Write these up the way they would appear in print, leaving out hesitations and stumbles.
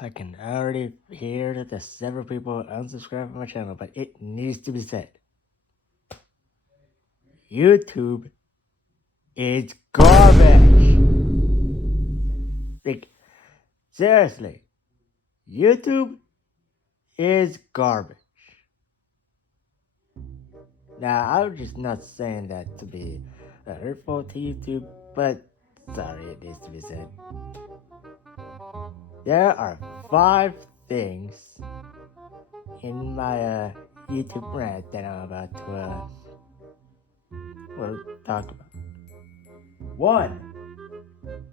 I can already hear that there's several people unsubscribed from my channel, but it needs to be said. YouTube is garbage. Like, seriously, YouTube is garbage. Now, I'm just not saying that to be hurtful to YouTube, but sorry, it needs to be said. There are 5 things in my YouTube rant that I'm about to talk about. 1.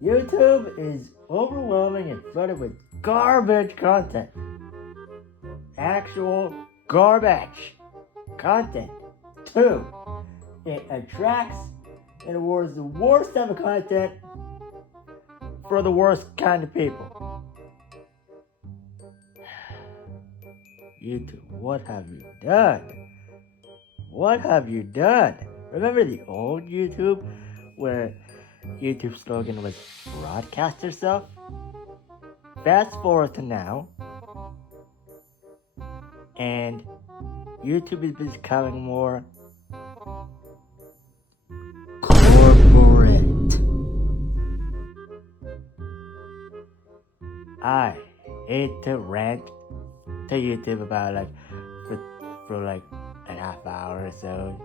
YouTube is overwhelming and flooded with garbage content. Actual garbage content. 2. It attracts and awards the worst type of content for the worst kind of people. YouTube, what have you done? What have you done? Remember the old YouTube where YouTube's slogan was broadcast yourself? Fast forward to now, and YouTube is becoming more corporate. I hate to rant to YouTube about for like an half hour or so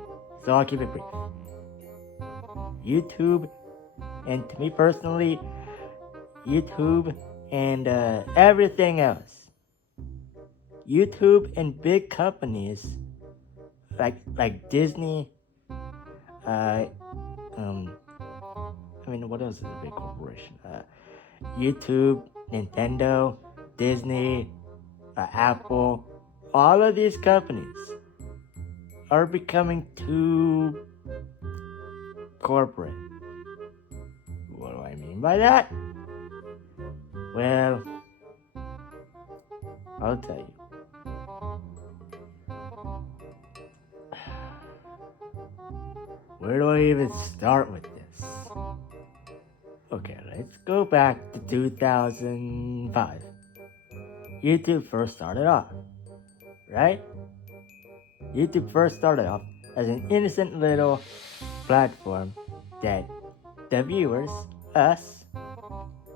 I'll keep it brief. YouTube, and to me personally, YouTube and everything else. YouTube and big companies like Disney. What else is a big corporation? YouTube, Nintendo, Disney, Apple. All of these companies are becoming too corporate. What do I mean by that? Well, I'll tell you. Where do I even start with this? Okay, let's go back to 2005. YouTube first started off, right? YouTube first started off as an innocent little platform that the viewers, us,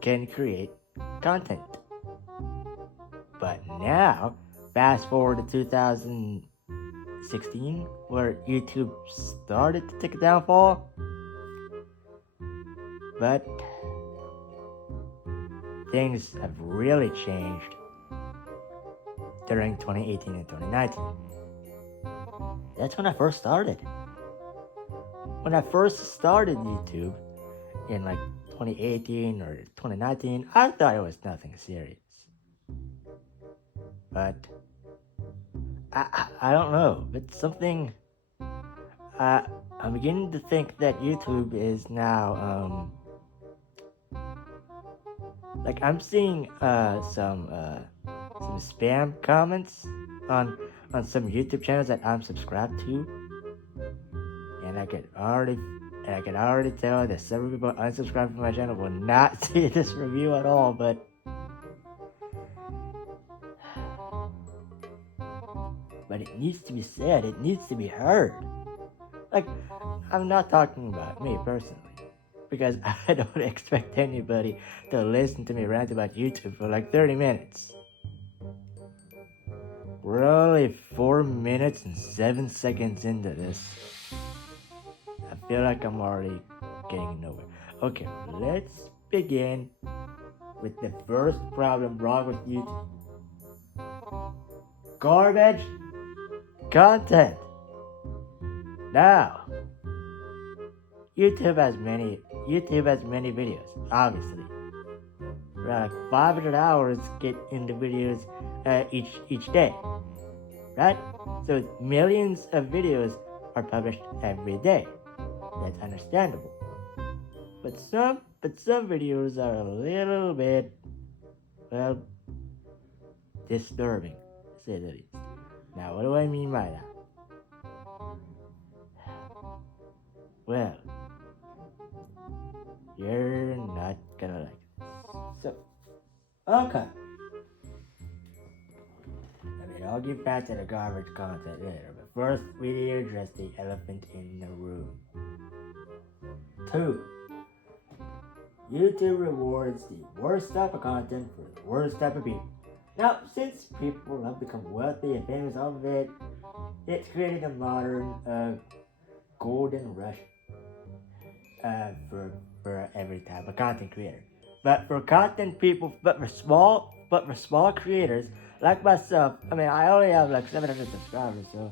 can create content. But now, fast forward to 2016, where YouTube started to take a downfall, but things have really changed during 2018 and 2019. That's when I first started. When I first started YouTube in 2018 or 2019, I thought it was nothing serious. But I don't know. It's something. I'm beginning to think that YouTube is now I'm seeing some spam comments on some YouTube channels that I'm subscribed to, and I can already tell that several people unsubscribed from my channel will not see this review at all. But it needs to be said. It needs to be heard. I'm not talking about me personally, because I don't expect anybody to listen to me rant about YouTube for 30 minutes. We're only 4 minutes and 7 seconds into this. I feel like I'm already getting nowhere. Okay, let's begin with the first problem wrong with YouTube. Garbage content. Now, YouTube has many videos, obviously. Around 500 hours get into videos each day, right? So millions of videos are published every day. That's understandable. But some videos are a little bit, disturbing, to say the least. Now, what do I mean by that? Well, you're not gonna like this. So, okay. I'll get back to the garbage content later, but first we need to address the elephant in the room. 2. YouTube rewards the worst type of content for the worst type of people. Now, since people have become wealthy and famous off of it, it's created a modern golden rush for every type of content creator. But for small creators like myself, I mean, I only have like 700 subscribers, so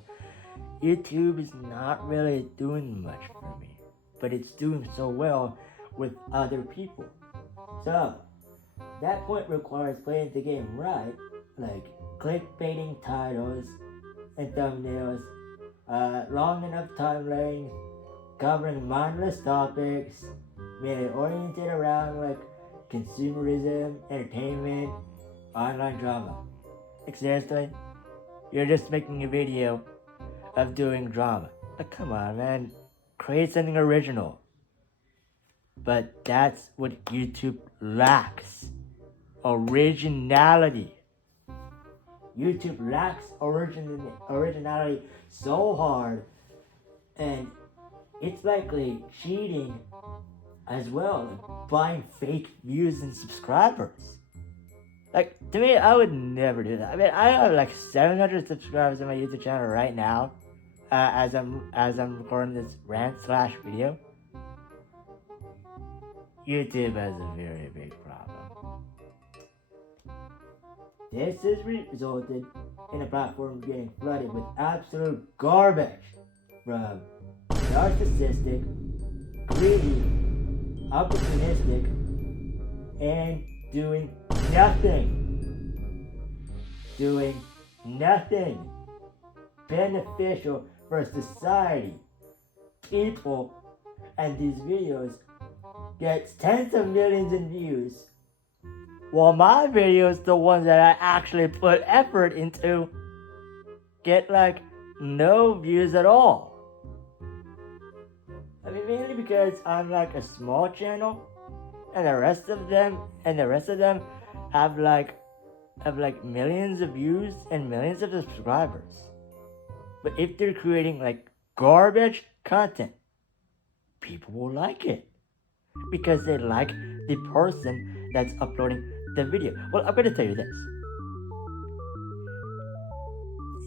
YouTube is not really doing much for me. But it's doing so well with other people. So that point requires playing the game right, like clickbaiting titles and thumbnails, long enough timelines, covering mindless topics, mainly oriented around like consumerism, entertainment, online drama. Like seriously? You're just making a video of doing drama. Like, come on, man. Create something original. But that's what YouTube lacks. Originality. YouTube lacks originality so hard, and it's likely cheating as well, like buying fake views and subscribers. Like, to me, I would never do that. I mean, I have like 700 subscribers on my YouTube channel right now, as I'm recording this rant/video. YouTube has a very big problem. This has resulted in a platform getting flooded with absolute garbage from narcissistic, greedy, opportunistic, and doing nothing beneficial for society. People and these videos gets tens of millions in views, while my videos, the ones that I actually put effort into, get like no views at all. I mean, mainly because I'm like a small channel, and the rest of them have like millions of views and millions of subscribers. But if they're creating like garbage content, people will like it because they like the person that's uploading the video. Well, I'm gonna tell you this.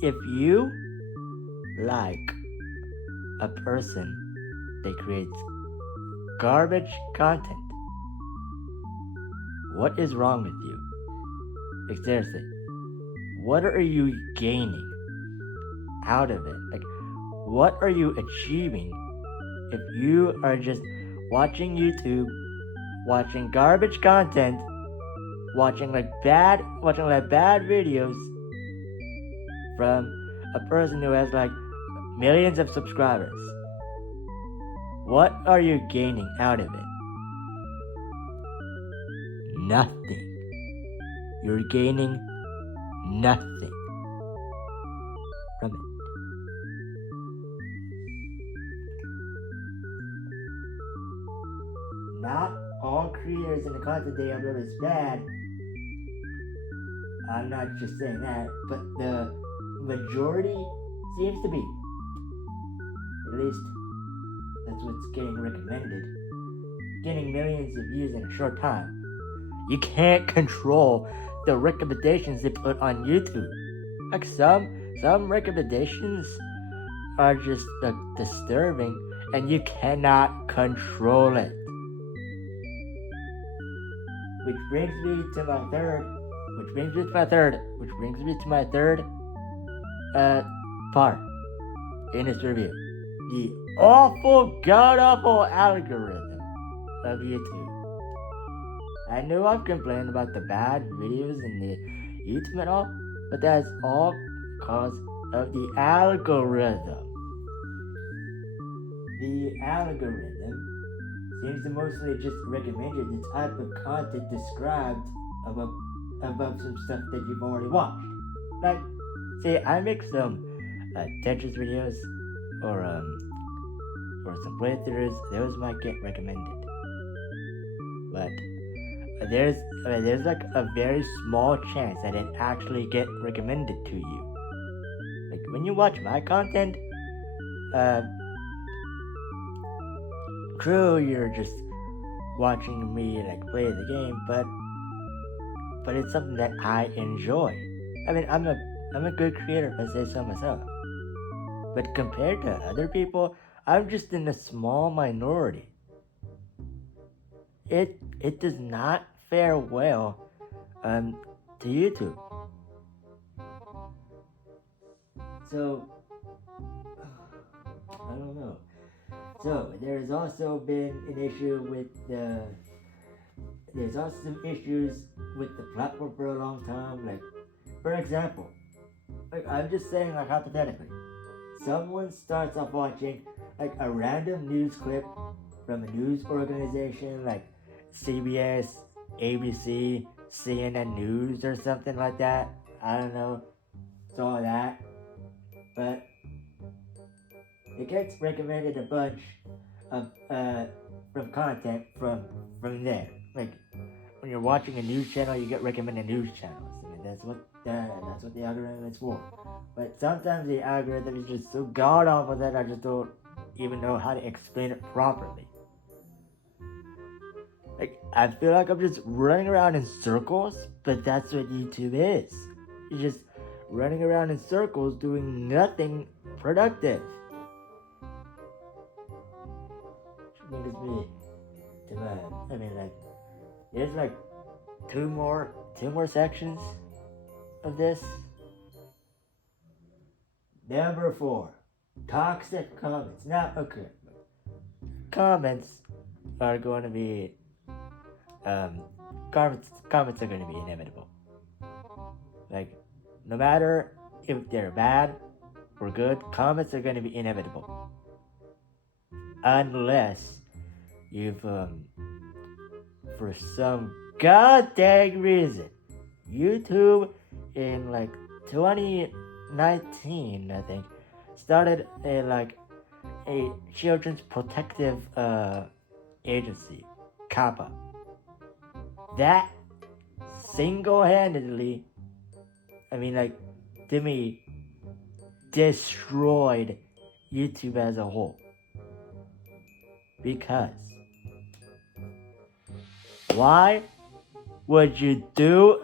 If you like a person that creates garbage content, what is wrong with you? Like, seriously, what are you gaining out of it? Like, what are you achieving if you are just watching YouTube, watching garbage content, watching bad videos from a person who has like millions of subscribers? What are you gaining out of it? Nothing. You're gaining nothing from it. Not all creators and the content they upload is bad. I'm not just saying that, but the majority seems to be. At least that's what's getting recommended. Getting millions of views in a short time. You can't control the recommendations they put on YouTube. Like some recommendations are just disturbing, and you cannot control it. Which brings me to my third part in this review. The awful, god-awful algorithm of YouTube. I know I've complained about the bad videos in the YouTube and all, but that's all because of the algorithm. The algorithm seems to mostly just recommend you the type of content described above some stuff that you've already watched. Like, say I make some Tetris videos or some playthroughs, those might get recommended. But there's like a very small chance that it actually get recommended to you. when you watch my content, true, you're just watching me like play the game, but it's something that I enjoy. I mean, I'm a good creator if I say so myself. But compared to other people, I'm just in a small minority. It does not fare well to YouTube. So I don't know. So there's also been an issue with there's also some issues with the platform for a long time. Like, for example, like I'm just saying, like hypothetically, someone starts off watching like a random news clip from a news organization like CBS, ABC, CNN News, or something like that. I don't know. Saw that, but it gets recommended a bunch of from content from there. Like when you're watching a news channel, you get recommended news channels. I mean, that's what the algorithm is for. But sometimes the algorithm is just so god awful that I just don't even know how to explain it properly. Like I feel like I'm just running around in circles, but that's what YouTube is. You're just running around in circles doing nothing productive. Which brings me to I mean, like, there's like two more sections of this. Number 4, toxic comments. Now, okay, comments are going to be comments are going to be inevitable. Like, no matter if they're bad or good, comments are going to be inevitable. Unless you've, for some goddamn reason, YouTube in like 2019, I think, started a children's protective agency, CAPA. That single-handedly, I mean, like, to me, destroyed YouTube as a whole. Because why would you do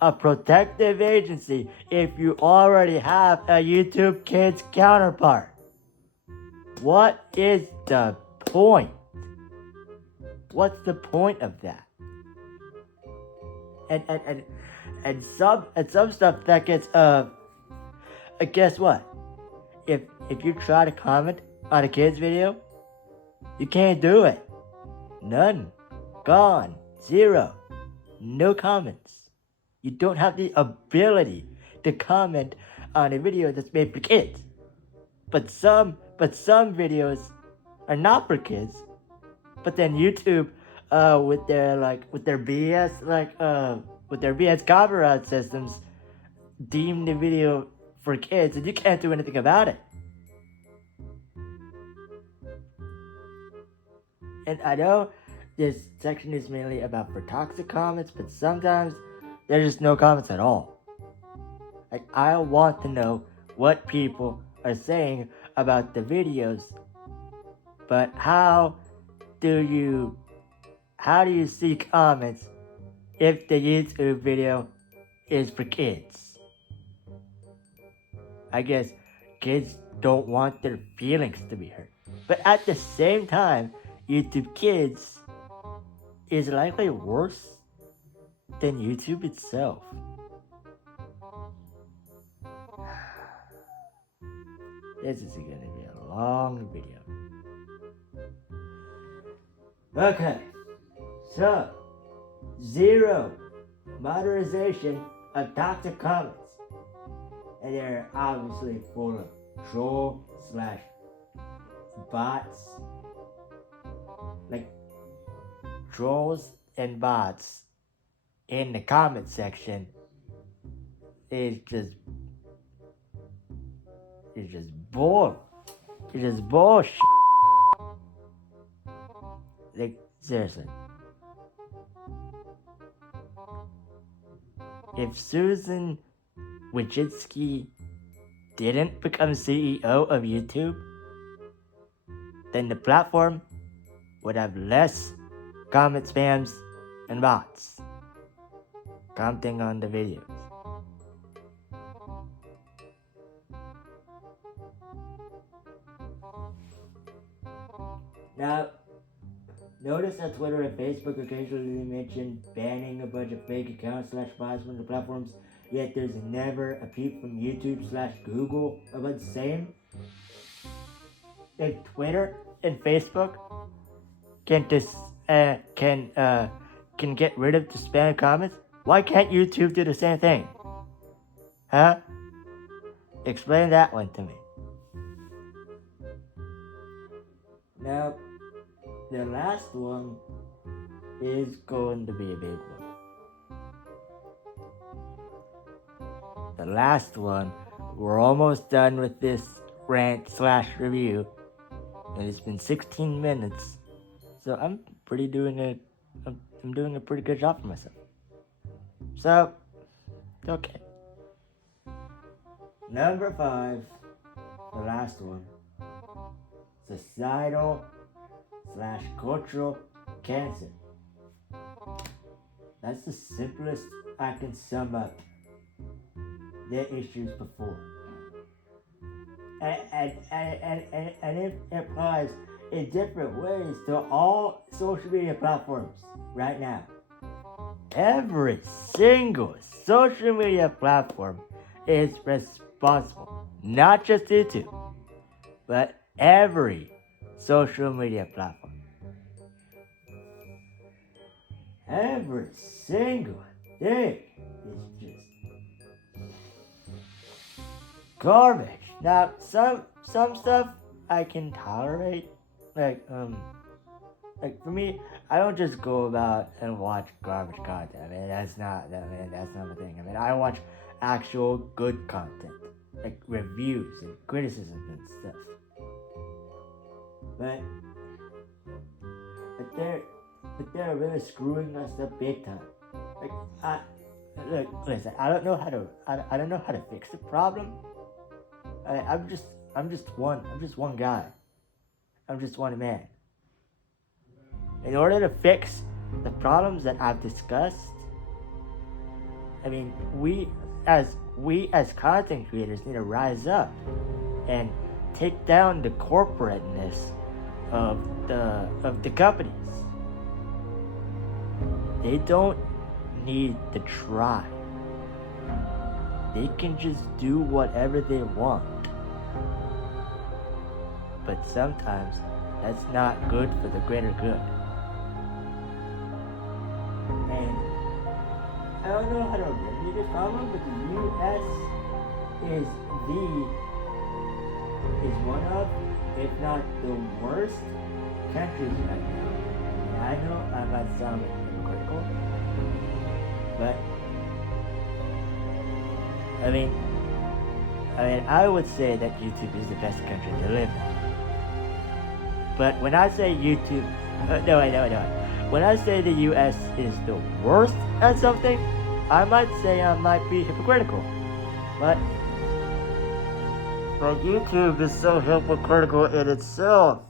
a protective agency if you already have a YouTube Kids counterpart? What is the point? What's the point of that? And some stuff that gets guess what? If you try to comment on a kid's video, you can't do it. None. Gone. Zero. No comments. You don't have the ability to comment on a video that's made for kids. But some videos are not for kids. But then YouTube, with their BS with their BS copyright systems, deem the video for kids, and you can't do anything about it. And I know this section is mainly about for toxic comments, but sometimes there's just no comments at all. Like, I want to know what people are saying about the videos, but how do you see comments if the YouTube video is for kids? I guess kids don't want their feelings to be hurt. But at the same time, YouTube Kids is likely worse than YouTube itself. This is going to be a long video. Okay, so 0 moderation of toxic comments. And they're obviously full of troll/bots. Like, trolls and bots in the comment section is just bull. It's just bullshit. Like, seriously. If Susan Wojcicki didn't become CEO of YouTube, then the platform would have less comment spams and bots commenting on the videos. Now, notice that Twitter and Facebook occasionally mention banning a bunch of fake accounts / bots from the platforms, yet there's never a peep from YouTube / Google about the same. If Twitter and Facebook can get rid of the spam comments, why can't YouTube do the same thing? Huh? Explain that one to me. Now, the last one is going to be a big one. The last one, we're almost done with this rant / review, and it's been 16 minutes, so I'm doing a pretty good job for myself. So, okay. Number 5, the last one, societal / cultural cancer. That's the simplest I can sum up the issues before. And it applies in different ways to all social media platforms right now. Every single social media platform is responsible, not just YouTube, but every social media platform. Every single thing is just garbage. Now, some stuff I can tolerate, like for me, I don't just go about and watch garbage content. I mean, that's not my thing. I mean, I watch actual good content, like reviews and criticisms and stuff. But they're really screwing us up big time. Listen, I don't know how to fix the problem. I'm just one guy. I'm just one man. In order to fix the problems that I've discussed, I mean, we as content creators need to rise up and take down the corporateness of the companies. They don't need to try. They can just do whatever they want. But sometimes that's not good for the greater good. And I don't know how to remedy this problem, but the US is one of, if not the worst, countries right now. And I know I might sound hypocritical, but I mean, I would say that YouTube is the best country to live in. But when I say YouTube, when I say the US is the worst at something, I might say I might be hypocritical. But YouTube is so hypocritical in itself.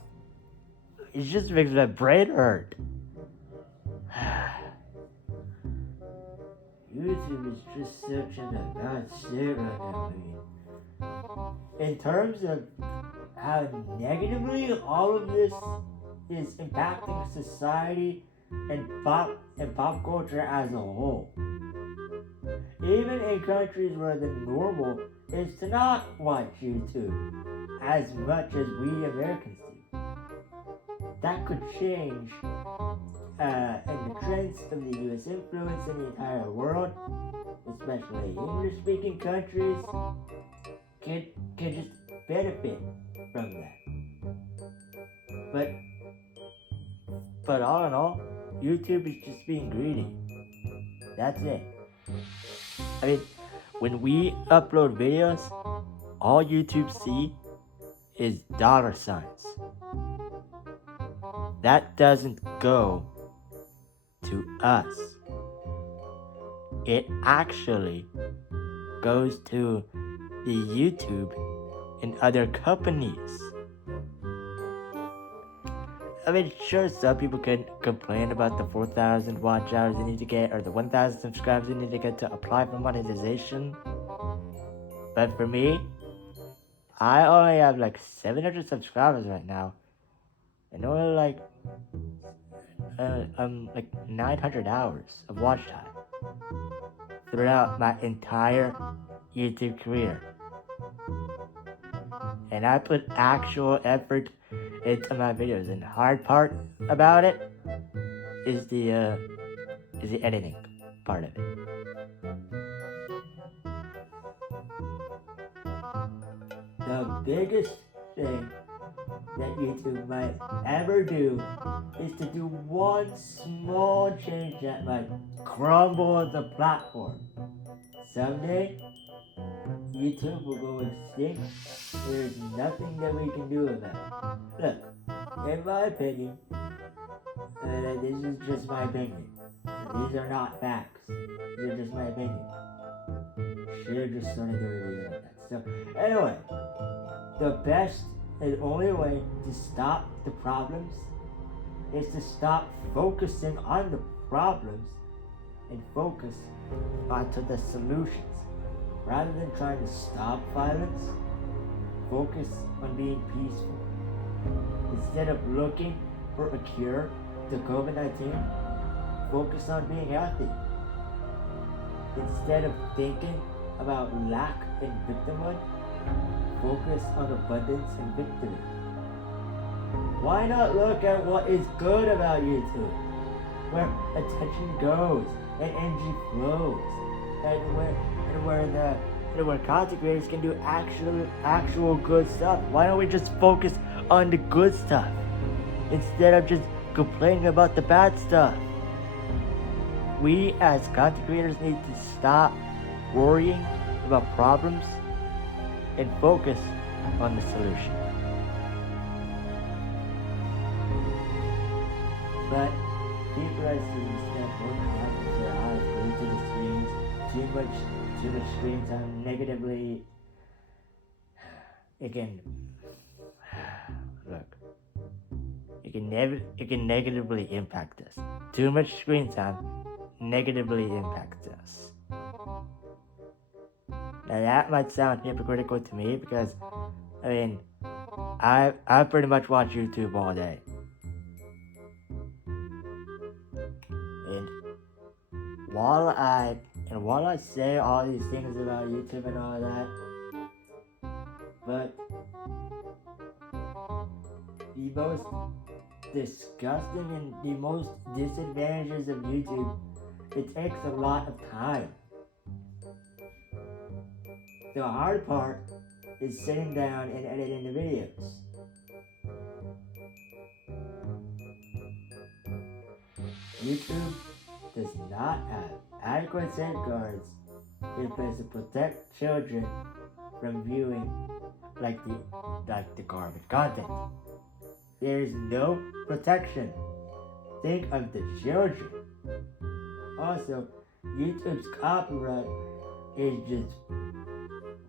It just makes my brain hurt. YouTube is just such a bad shit right now. In terms of how negatively all of this is impacting society and pop culture as a whole. Even in countries where the normal is to not watch YouTube as much as we Americans do. That could change, and the trends of the US influence in the entire world, especially English-speaking countries, can just benefit from that. But all in all, YouTube is just being greedy. That's it. I mean, when we upload videos, all YouTube see is $signs. That doesn't go to us. It actually goes to the YouTube and other companies. I mean, sure, some people can complain about the 4,000 watch hours they need to get or the 1,000 subscribers they need to get to apply for monetization. But for me, I only have like 700 subscribers right now, and only like 900 hours of watch time throughout my entire YouTube career. And I put actual effort into my videos, and the hard part about it is the editing part of it. The biggest thing that YouTube might ever do is to do one small change that might crumble the platform. Someday, YouTube will go extinct. There's nothing that we can do about it. Look, in my opinion, this is just my opinion. These are not facts. These are just my opinion. Should have just started the review like that. So, anyway, the best and only way to stop the problems is to stop focusing on the problems and focus onto the solutions. Rather than trying to stop violence, focus on being peaceful. Instead of looking for a cure to COVID-19, focus on being healthy. Instead of thinking about lack and victimhood, focus on abundance and victory. Why not look at what is good about YouTube? Where attention goes and energy flows, and where content creators can do actual good stuff. Why don't we just focus on the good stuff instead of just complaining about the bad stuff? We as content creators need to stop worrying about problems and focus on the solution. But people I see spend more time with their eyes glued to the screens, too much screen time negatively. Again, look, it can negatively impact us. Too much screen time negatively impacts us. Now that might sound hypocritical to me because, I mean, I pretty much watch YouTube all day. And while I say all these things about YouTube and all that, but the most disgusting and the most disadvantages of YouTube, it takes a lot of time. The hard part is sitting down and editing the videos. YouTube does not have adequate safeguards in place to protect children from viewing like the garbage content. There is no protection. Think of the children. Also, YouTube's copyright is just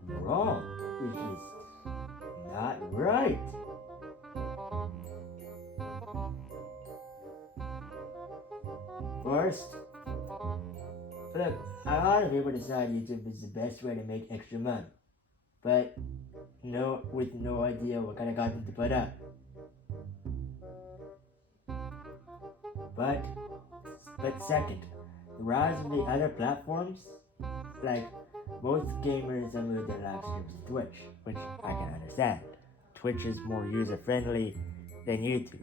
wrong. It's just not right. First, look, a lot of people decide YouTube is the best way to make extra money, but with no idea what kind of content to put up. But second, the rise of the other platforms, like most gamers have moved their live streams to Twitch, which I can understand. Twitch is more user-friendly than YouTube.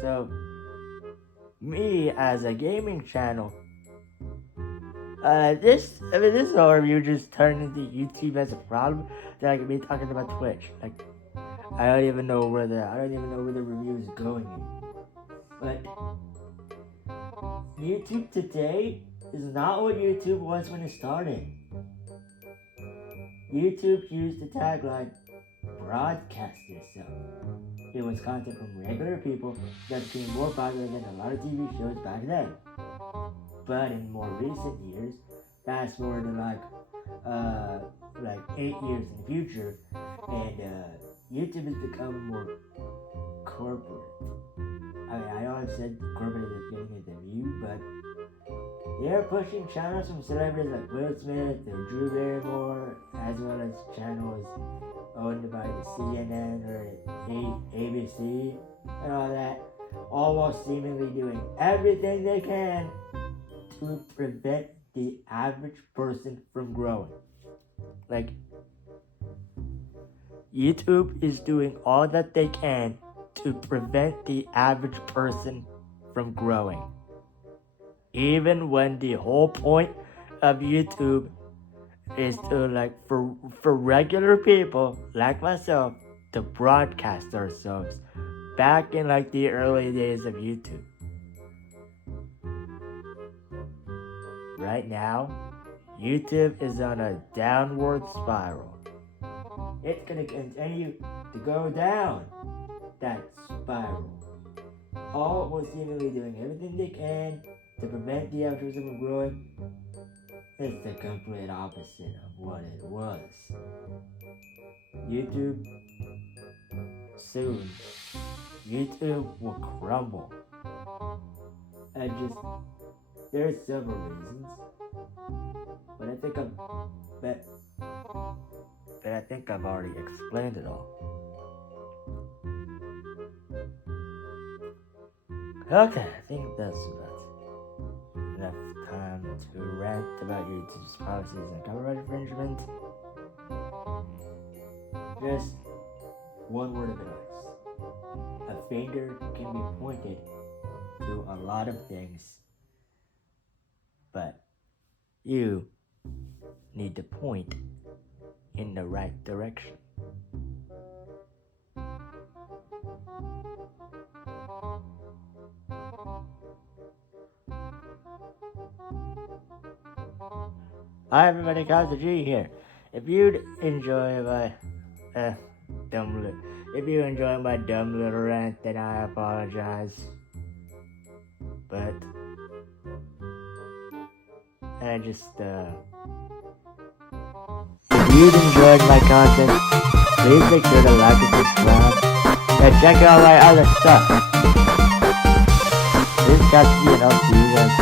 So, me as a gaming channel, this whole review just turned into YouTube as a problem that I could be talking about Twitch. Like, I don't even know where the review is going. But YouTube today is not what YouTube was when it started. YouTube used the tagline, broadcast yourself. It was content from regular people that became more popular than a lot of TV shows back then. But in more recent years, fast forward to like like 8 years in the future, and YouTube has become more corporate. I mean, I know I've said corporate at the beginning of the review, but they're pushing channels from celebrities like Will Smith and Drew Barrymore, as well as channels owned by the CNN or ABC and all that, all while seemingly doing everything they can to prevent the average person from growing. Like, YouTube is doing all that they can to prevent the average person from growing. Even when the whole point of YouTube is to, like, for regular people like myself to broadcast ourselves back in like the early days of YouTube. Right now, YouTube is on a downward spiral. It's gonna continue to go down that spiral. All while seemingly doing everything they can to prevent the average person from growing. It's the complete opposite of what it was. Soon, YouTube will crumble. There's several reasons, but I think I've already explained it all. Okay, I think that's about enough time to rant about YouTube's policies and copyright infringement. Just one word of advice. A finger can be pointed to a lot of things, but you need to point in the right direction. Hi everybody, Kaiser G here. If you enjoy my dumb little rant, then I apologize. But if you've enjoyed my content, please make sure to like and subscribe and check out my other stuff. This is Kaiser G, and I'll see you guys